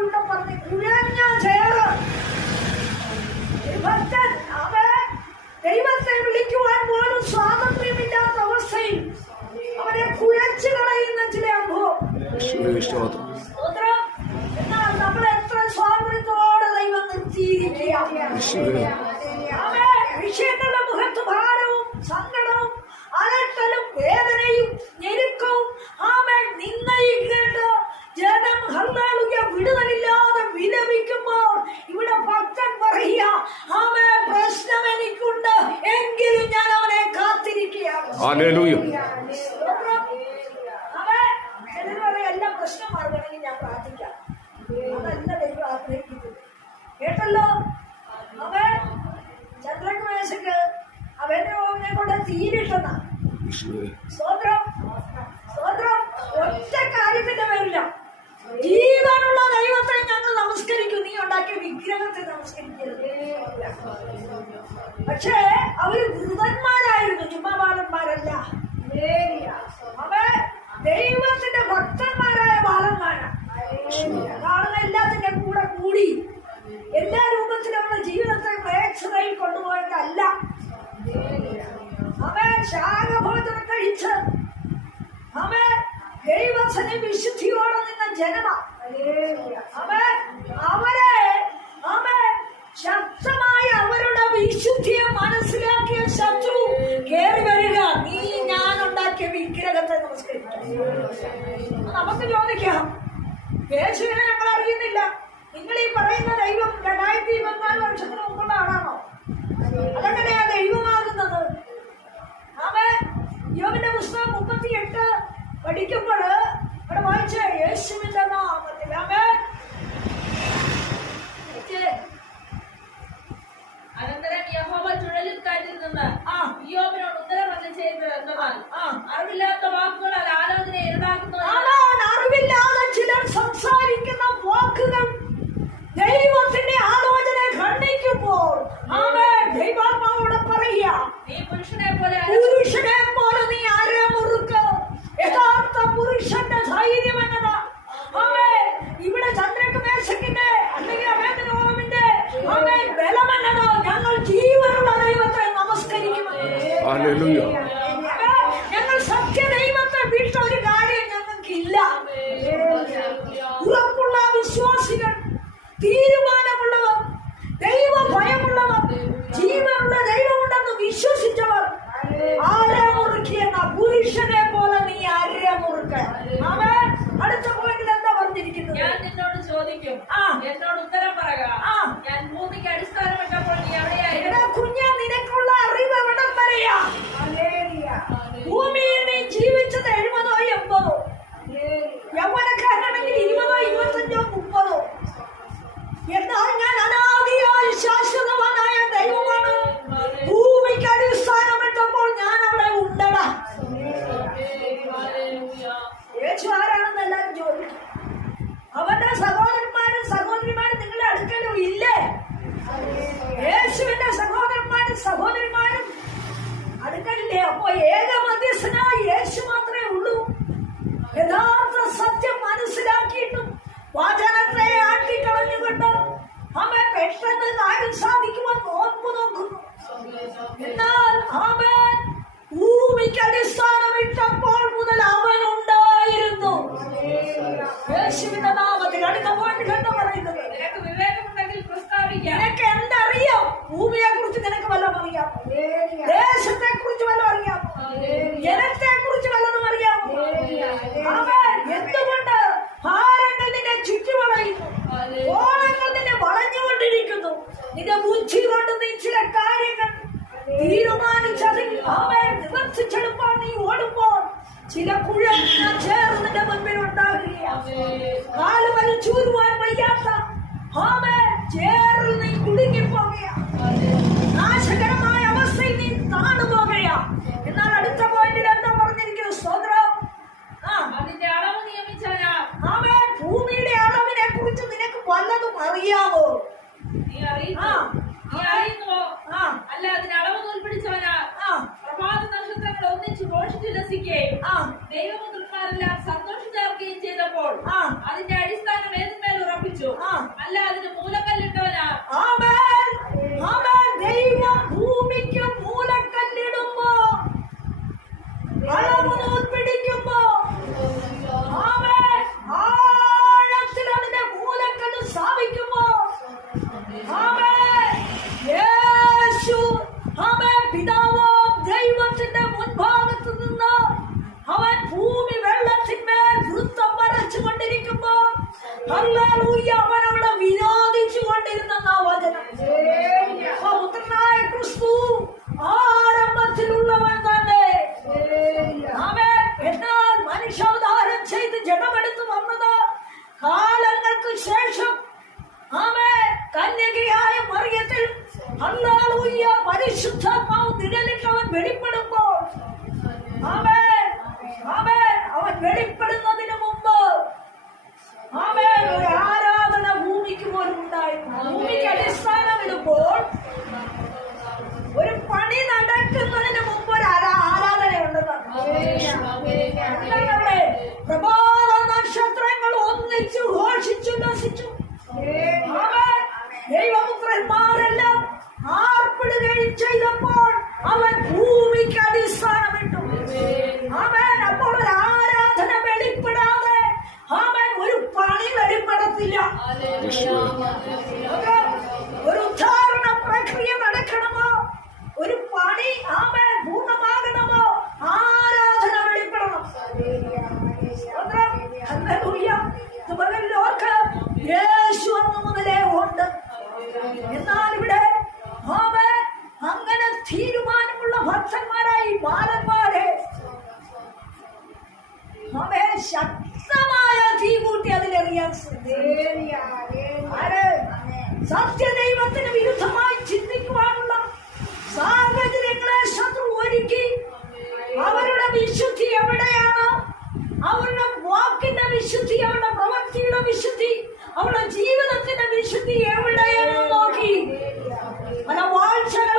ഇവിടെ പറഞ്ഞ് കുഴഞ്ഞ ചേറ് ഒരു ഭക്തൻ അവൻ ദൈവത്തെ വിളിക്കുവാൻ പോലും സ്വാതന്ത്ര്യമില്ലാത്ത അവസ്ഥയിൽ അവനെ കുഴച്ചു കളയുന്ന ചില അനുഭവം. എന്നാൽ നമ്മൾ എത്ര സ്വാതന്ത്ര്യത്തോടെ ദൈവം നിർത്തിയിരിക്കുക വിഷയങ്ങളുടെ മുഖത്ത് ഭാരവും സങ്കടവും അലട്ടലും വേദനയും ഞെരുക്കവും. ആമേ നിന്നയും കേട്ട് ജനം ഹർലാളുക വിടുതലില്ലാതെ വിലപിക്കുമ്പോൾ ഇവിടെ ഭക്തൻ പറയുക ആമേ പ്രശ്നം എനിക്കുണ്ട് എങ്കിലും ഞാൻ അവനെ കാത്തിരിക്കുകയാണ്. എല്ലാം പ്രശ്നം മാറുകയാണെങ്കിൽ ഞാൻ പ്രാർത്ഥിക്കാം. അതല്ല ദൈവം ആഗ്രഹിക്കുന്നത്. കേട്ടല്ലോ? അവൻ ചന്ദ്രൻ മേശക്ക് അവനെ അവനെ കൊണ്ട് തീരിട്ടെന്ന യേശുവേ സ്വോത്രം സ്വോത്രം ഒറ്റ കാര്യത്തിന്റെ പേരില്ല ജീവനുള്ള ദൈവത്തെ ഞങ്ങൾ നമസ്കരിക്കും നീ ഉണ്ടാക്കിയ വിഗ്രഹത്തെ നമസ്കരിക്കരുത് പക്ഷേ അവർ വൃതന്മാരായിരുന്നു ചുമ്മാബാലന്മാരല്ല അവൻ ദൈവത്തിന്റെ ഭക്തന്മാരായ ബാലന്മാരാണ് കാണുന്ന എല്ലാത്തിന്റെ കൂടെ കൂടി. എല്ലാ രൂപത്തിലുള്ള ജീവിതത്തെ പ്രേക്ഷതയിൽ കൊണ്ടുപോയിട്ടല്ല. അവൻ ശാഖഭോജനം കഴിച്ച് അവൻ ദൈവസനെ വിശുദ്ധിയോടെ നിന്ന ജനമ. അവൻ അവരെ അവൻ ശക്തി അവരുടെ വിശുദ്ധിയെ മനസ്സിലാക്കിയ ശത്രു കേറി വരിക. നീ ഞാൻ ഉണ്ടാക്കിയ വിഗ്രഹത്തെ നമസ്കരിക്കും. നമുക്ക് ചോദിക്കാം. യേശുവിനെ ഞങ്ങൾ അറിയുന്നില്ല. നിങ്ങൾ ഈ പറയുന്ന ദൈവം രണ്ടായിരത്തി ഇരുപത്തിനാല് വർഷത്തിന് മുമ്പുള്ള ആളാണോ? അതെങ്ങനെയാ ദൈവമാകുന്നത്? അവൻ യോവിന്റെ പുസ്തകം മുപ്പത്തി എട്ട് പഠിക്കുമ്പോൾ അവിടെ വായിച്ച യേശുവിന്റെ അടുക്കലില്ലേ അപ്പോ ഏക മധ്യസ്ഥനായ യേശു മാത്രമേ ഉള്ളൂ. യഥാർത്ഥ സത്യം മനസ്സിലാക്കിയിട്ടും വചനത്തെ ആട്ടിക്കളഞ്ഞുകൊണ്ട് അമ്മ പെട്ടെന്ന് കാര്യം സാധിക്കുവാൻ നോമ്പ് നോക്കുന്നു. എന്നാൽ അവൻ ഭൂമിക്ക് അടിസ്ഥാനമിട്ടപ്പോൾ മുതൽ അവൻ ഉണ്ടായിരുന്നു. യേശുവിന്റെ നാമത്തിൽ അടുത്ത ഭൂമിയെ കുറിച്ച് നിനക്ക് വല്ലതും അറിയാമോ? ദേശത്തെ കുറിച്ച് വല്ലതും അറിയാമോ? ജനത്തെ കുറിച്ച് വല്ലതും അറിയാമോ? അവൻ എന്തുകൊണ്ട് ഭാരങ്ങൾ നിന്നെ ചുറ്റുവളയുന്നു നിന്നെ വളഞ്ഞുകൊണ്ടിരിക്കുന്നു? നിന്റെ ബുദ്ധി കൊണ്ട് നീ ചില കാര്യങ്ങൾ തീരുമാനിച്ചതിൽ അവൻ നിവർത്തിച്ചെടുപ്പാൻ നീ ഓടുമ്പോൾ ചില കുഴഞ്ഞ ചേർന്നിന്റെ മുൻപിൽ ഉണ്ടാകുകയാണ്. കാൽ വലിച്ചൂരുവാൻ വയ്യാത്ത ആമേ കുടുങ്ങിപ്പോകുകയാണ് നാശകരമായ അവസ്ഥയിൽ നീ താണു പോകുകയാ എന്നാൽ അടുത്ത പോയിന്റിൽ എന്താ പറഞ്ഞിരിക്കുന്നു ആ അതിന്റെ അളവ് നിയമിച്ചവനാ അവൻ ഭൂമിയുടെ അളവിനെ കുറിച്ച് നിനക്ക് വല്ലതും അറിയാമോ നീ അറിയുന്നു. നീ അറിയുന്നുവോ അല്ല അതിന് അളവ് തോൽപ്പിടിച്ചവനാ ആ. പ്രഭാത നക്ഷത്രങ്ങൾ ഒന്നിച്ച് ഘോഷിച്ചുല്ലസിക്കുകയും ദൈവപുത്രന്മാരെല്ലാം സന്തോഷിച്ചേർക്കുകയും ചെയ്തപ്പോൾ. അതിന്റെ അടിസ്ഥാനം ഏതിന്മേൽ ഉറപ്പിച്ചു? അല്ല അവൻ அவனோட வினோ ശക്തമായ തീ കൂട്ടി അതിലെറിയാൻ? സത്യദൈവത്തിന് വിരുദ്ധമായി ചിന്തിക്കുവാനുള്ള സാഹചര്യങ്ങളെ ശത്രു ഒരുക്കി. അവരുടെ വിശുദ്ധി എവിടെയാണ്? അവരുടെ വാക്കിന്റെ വിശുദ്ധി അവരുടെ പ്രവൃത്തിയുടെ വിശുദ്ധി അവരുടെ ജീവിതത്തിന്റെ വിശുദ്ധി എവിടെയാണ് നോക്കി. പല വാഴ്ചകൾ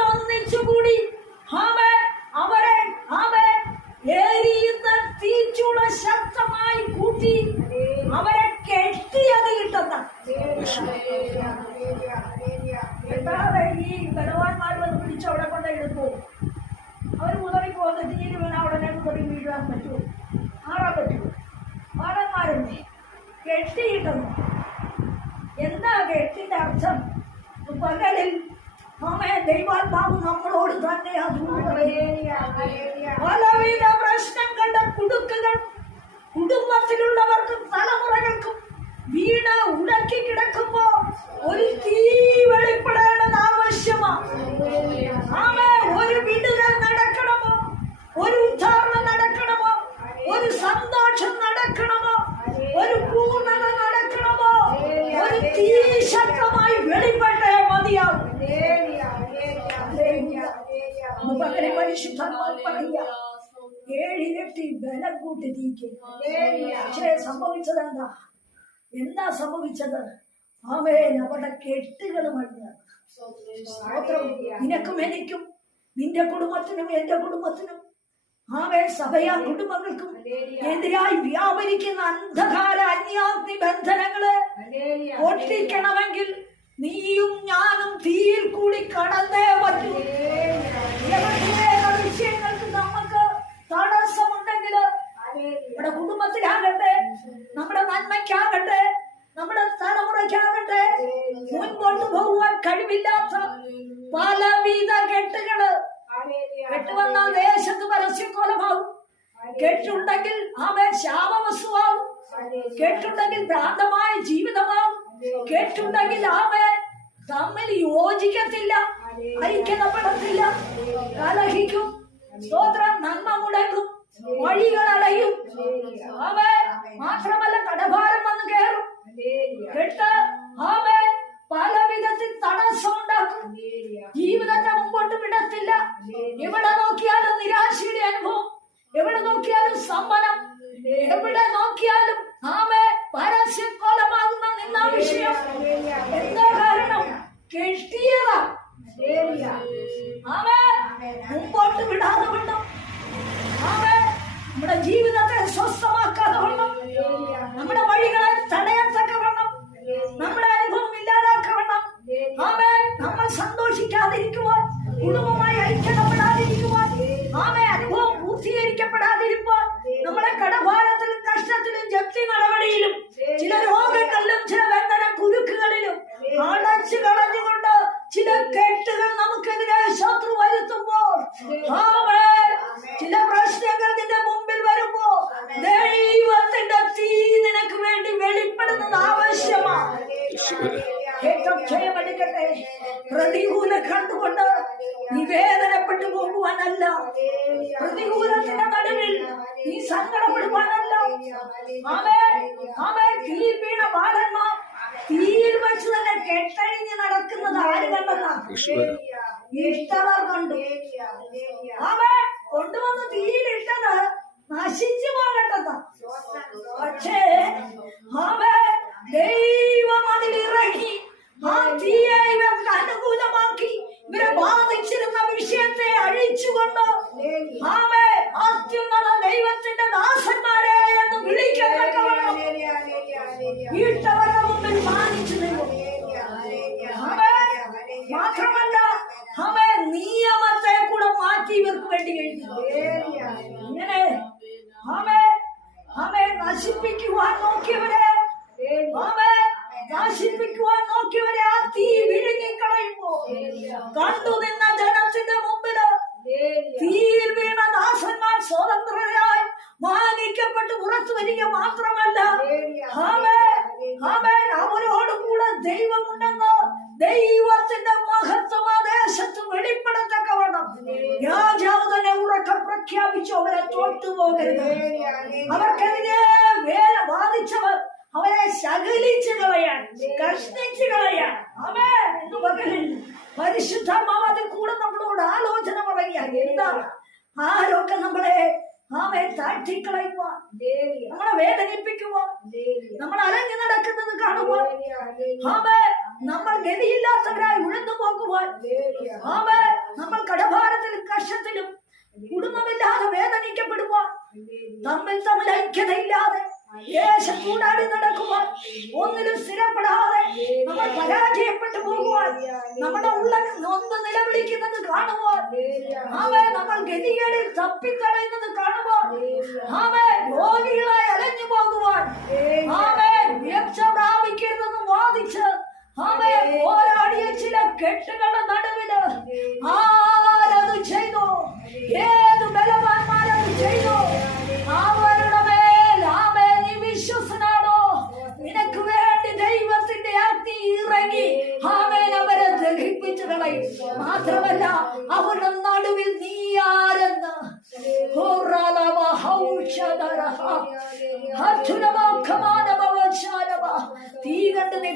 കുടുക്കുകൾ കുടുംബത്തിലുള്ളവർക്കും തലമുറകൾക്കും വീട് ഉടക്കി കിടക്കുമ്പോ ഒരു തീ വെളിപ്പെടേണ്ടത് ആവശ്യമാണ് ഒരു വിടുതൽ നടക്കണമോ? ഒരു ഉദ്ധാരണം നടക്കണമോ? ഒരു സന്തോഷം നടക്കണമോ? ഒരു പൂർണത നടക്കണമോ? ഒരു തീ ശക്തമായി വെളിപ്പെട്ടേ മതിയാവും. അന്ന് പകരം പരിശുദ്ധാത്മാവ് പറയുക ഏഴിരട്ടി ബലം കൂട്ടി പക്ഷേ സംഭവിച്ചത്? എന്താ എന്താ സംഭവിച്ചത് അവൻ അവരുടെ കെട്ടുകൾ സ്തോത്രം നിനക്കും എനിക്കും നിന്റെ കുടുംബത്തിനും എന്റെ കുടുംബത്തിനും ആവേ സഭയാ കുടുംബങ്ങൾക്കും എതിരായി വ്യാപരിക്കുന്ന അന്ധകാര അന്യാഗ്നി ബന്ധനങ്ങൾ പൊട്ടിക്കണമെങ്കിൽ നീയും ഞാനും തീയിൽ കൂടി കടന്നേ പറ്റൂ. തടസ്സമുണ്ടെങ്കിൽ നമ്മുടെ കുടുംബത്തിലാകട്ടെ നമ്മുടെ നന്മയ്ക്കാകട്ടെ നമ്മുടെ തലമുറയ്ക്കാകട്ടെ മുൻപോട്ട് പോകുവാൻ കഴിവില്ലാത്ത പലവിധ കെട്ടുകൾ കെട്ടുവന്ന ദേശത്ത് പരസ്യക്കോലമാവും. കെട്ടുണ്ടെങ്കിൽ അവൻ ശാപവസ്തുവാകും കേട്ടുണ്ടെങ്കിൽ ഭ്രാന്തമായ ജീവിതമാവും. കേട്ടുണ്ടെങ്കിൽ അവൻ തമ്മിൽ യോജിക്കത്തില്ല ഐക്യതപ്പെടത്തില്ല കലഹിക്കും. ಸ್ತೋತ್ರ ನಮ್ಮ ಮಗಳು ಒಳಿಗ നമ്മുടെ ജീവിതത്തെ സ്വസ്ഥമാക്കാതെ വണ്ണം. നമ്മുടെ വഴികളെ തടയാൻ തക്കവണ്ണം നമ്മുടെ അനുഭവം ഇല്ലാതാക്കവണ്ണം ആമേ നമ്മൾ സന്തോഷിക്കാതിരിക്കുവാൻ കുടുംബമായി ഐക്യതപ്പെടാതിരിക്കുവാൻ ആമേ അനുഭവം പൂർത്തീകരിക്കപ്പെടാതിരിക്കുവാൻ നമ്മളെ കടഭാരത്തിലും കഷ്ടത്തിലും ജപ്തി നടപടിയിലും ചില രോഗങ്ങളിലും ചില വേദന കുരുക്കുകളിലും അടച്ചു കളഞ്ഞുകൊണ്ട് ചില കെട്ടുകൾ നമുക്കെതിരെ ശത്രു വരുത്തുമ്പോൾ ആ വീണ ബാലന്മാർ തീയിൽ വെച്ച് തന്നെ കെട്ടഴിഞ്ഞ് നടക്കുന്നത് ആര് കണ്ടെന്നാ? ഇഷ്ടവർ കണ്ടു. ആമേ കൊണ്ടുവന്ന് തീയിലിട്ടത് നശിച്ചു പ്രഖ്യാപിച്ചു അവരെ തോട്ടുപോകരുത് അവർക്കതിനെ വേല ബാധിച്ചവർ അവരെ ശകലിച്ചു കളയാൻ കഷ്ണിച്ചു കളയാൻ അവൻ എന്ന് പകലിൽ പരിശുദ്ധമാവ് അതിൽ കൂടെ നമ്മളോട് ആലോചന പറയുക. എന്താ? ആരൊക്കെ നമ്മളെ ആമേ താഴ്ത്തിക്കളയുക നമ്മളെ വേദനിപ്പിക്കുക നമ്മൾ അലഞ്ഞു നടക്കുന്നത് കാണുക ആമേ നമ്മൾ ഗതിയില്ലാത്തവരായി ഉഴന്നു പോകുവാൻ? ആമേ നമ്മൾ കടഭാരത്തിലും കഷ്ടത്തിലും കുടുംബമില്ലാതെ വേദനിക്കപ്പെടുവാൻ തമ്മിൽ തമ്മിൽ ഐക്യതയില്ലാതെ ദേശം കൂടാടി നടക്കുവാൻ ഒന്നിലും സ്ഥിരപ്പെടാതെ നമ്മൾ പരാജയപ്പെട്ടു പോകുവാൻ നമ്മുടെ ഉള്ളിൽ നൊന്ന് നിലവിളിക്കുന്നത് കാണുവാൻ ആമേ നമ്മൾ ഗതികളിൽ തപ്പിക്കളയുന്നത് കാണുവാൻ ആമേ രോഗികളായി അലഞ്ഞു പോകുവാൻ ആമേ ഉയർച്ച പ്രാപിക്കരുതെന്ന് വാദിച്ച് ആമേ പോരാടിയ ചില കെട്ടുകളുടെ നടുവിൽ ആരത് ചെയ്തു. ഏത്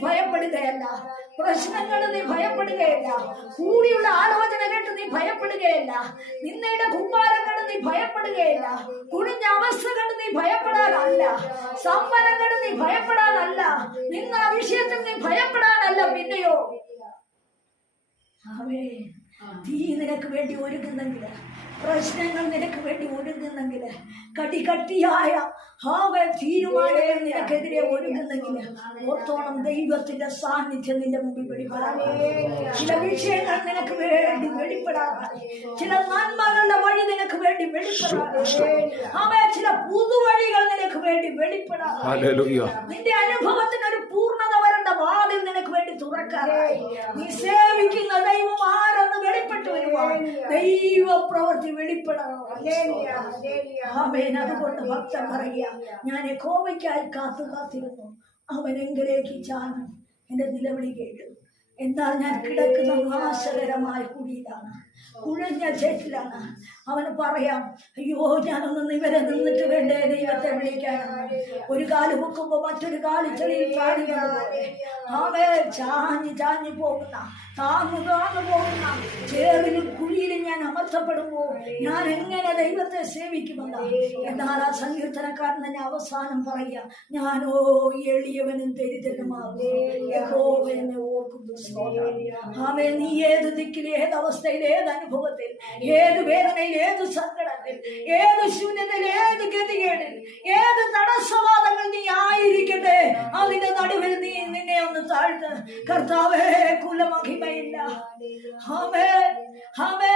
ഭയപ്പെടുകയല്ല. പ്രശ്നങ്ങൾ നീ ഭയപ്പെടുകയല്ല. കൂടിയുള്ള ആലോചന കേട്ട് നീ ഭയപ്പെടുകയല്ല. നിന്നയുടെ കണ്ട് നീ ഭയപ്പെടുകയില്ല. കുഴിഞ്ഞ അവസ്ഥ നീ ഭയപ്പെടാനല്ല. കണ്ട് നീ ഭയപ്പെടാനല്ല. നിന്ന ആ വിഷയത്തിൽ നീ ഭയപ്പെടാനല്ല പിന്നെയോ? ആമേ തീ നിനക്ക് വേണ്ടി ഒരുങ്ങുന്നെങ്കിൽ പ്രശ്നങ്ങൾ നിനക്ക് വേണ്ടി ഒരുങ്ങുന്നെങ്കിൽ കടികട്ടിയായ ആവ തീരുമാനങ്ങൾ നിനക്കെതിരെ ഒരുങ്ങുന്നെങ്കിൽ ഓർത്തോണം ദൈവത്തിന്റെ സാന്നിധ്യം നിന്റെ മുമ്പിൽ വെളിപ്പെടാതെ ചില വിഷയങ്ങൾ നിനക്ക് വേണ്ടി വെളിപ്പെടാതെ ചില നന്മകളുടെ വഴി നിനക്ക് വേണ്ടി വെളിപ്പെടാതെ അവ ചില പുതുവഴികൾ നിനക്ക് വേണ്ടി വെളിപ്പെടാതെ ഹല്ലേലൂയ. നിന്റെ അനുഭവത്തിന് ഒരു പൂർണത വരേണ്ട വാതിൽ നിനക്ക് വേണ്ടി തുറക്കാതെ നീ സേവിക്കുന്ന ദൈവം ആരെന്ന് വരുവാൻ ദൈവ പ്രവൃത്തി വെളിപ്പെടണം. ആമേൻ. അതുകൊണ്ട് ഭക്തൻ പറയുക ഞാൻ കോമയ്ക്കായി കാത്തു കാത്തിരുന്നു അവനെങ്കിലേക്ക് ചാനും എന്റെ നിലവിളി കേട്ടു. എന്നാൽ ഞാൻ കിടക്കുന്ന നാശകരമായ കുഴിയിലാണ് കുഴഞ്ഞ ചേച്ചിലാണ്. അവന് പറയാം അയ്യോ ഞാനൊന്നും ഇവരെ നിന്നിട്ട് വേണ്ടേ? ദൈവത്തെ വിളിക്കാൻ. ഒരു കാൽ പൊക്കുമ്പോ മറ്റൊരു കാൽ ചെളിയിൽ ചാഞ്ഞ് ചാഞ്ഞ് പോകുന്ന താങ്ങു താങ്ങു പോകുന്ന ചേറിലും കുഴിയിലും ഞാൻ അമർത്തപ്പെടുമ്പോ ഞാൻ എങ്ങനെ ദൈവത്തെ സേവിക്കുമെന്ന്? എന്നാൽ ആ സങ്കീർത്തനക്കാരൻ തന്നെ അവസാനം പറയുക ഞാനോ എളിയവനും ദരിദ്രനുമാകും എന്നെ ഓർക്കുന്നു. ആമേ നീ ഏത് ദിക്കിൽ ഏത് അവസ്ഥയിൽ ഏത് അനുഭവത്തിൽ ഏത് വേദനയിൽ ഏത് സങ്കടത്തിൽ ഏത് ശൂന്യതയിൽ ഏത് ഗതികേടിൽ ഏത് തടസ്സവാദങ്ങൾ നീ ആയിരിക്കട്ടെ അതിന്റെ നടുവിൽ നീ നിന്നെ ഒന്ന് താഴ്ത്ത്. കർത്താവേ കുലമഹിമയില്ല. ഹമേ ഹമേ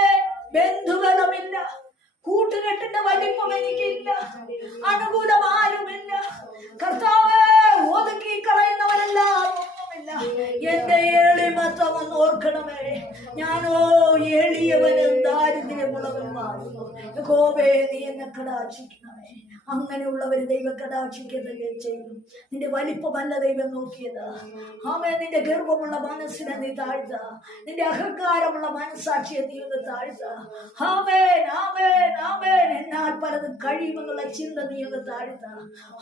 ബന്ധുബലമില്ല. കൂട്ടുകെട്ടിന്റെ വലിപ്പം എനിക്കില്ല. അനുകൂലം കർത്താവേ ഒതുക്കി കളയുന്നവരെല്ലാം ഒന്നുമില്ല എന്റെ എളിമത്വം ഒന്ന് ഓർക്കണമേ ഞാനോ എളിയവനും ദാരിദ്ര്യമുള്ളവൻ യഹോവേ നീ കടാക്ഷിക്കണമേ. അങ്ങനെയുള്ളവര് ദൈവം കടാക്ഷിക്കുകയും ചെയ്യും നിന്റെ വലിപ്പമല്ല ദൈവം നോക്കിയത്. ആമേ നിന്റെ ഗർവമുള്ള മനസ്സിനെ നീ താഴ്ത്ത. നിന്റെ അഹങ്കാരമുള്ള മനസ്സാക്ഷിയെ നീ ഒന്ന് താഴ്ത്ത. ഹാമേൻ ആമേൻ ആമേൻ. എന്നാൽ പലതും കഴിയുമെന്നുള്ള ചിന്ത നീ ഒന്ന് താഴ്ത്ത.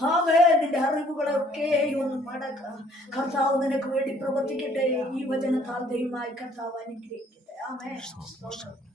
ഹാമേ നിന്റെ അറിവുകളൊക്കെ ഒന്ന് മടക്ക. കർത്താവ് നിനക്ക് വേണ്ടി പ്രവർത്തിക്കട്ടെ. ഈ വചനത്താൽ ദൈവമായി കർത്താവ് അനുഗ്രഹിക്കട്ടെ. ആമേൻ.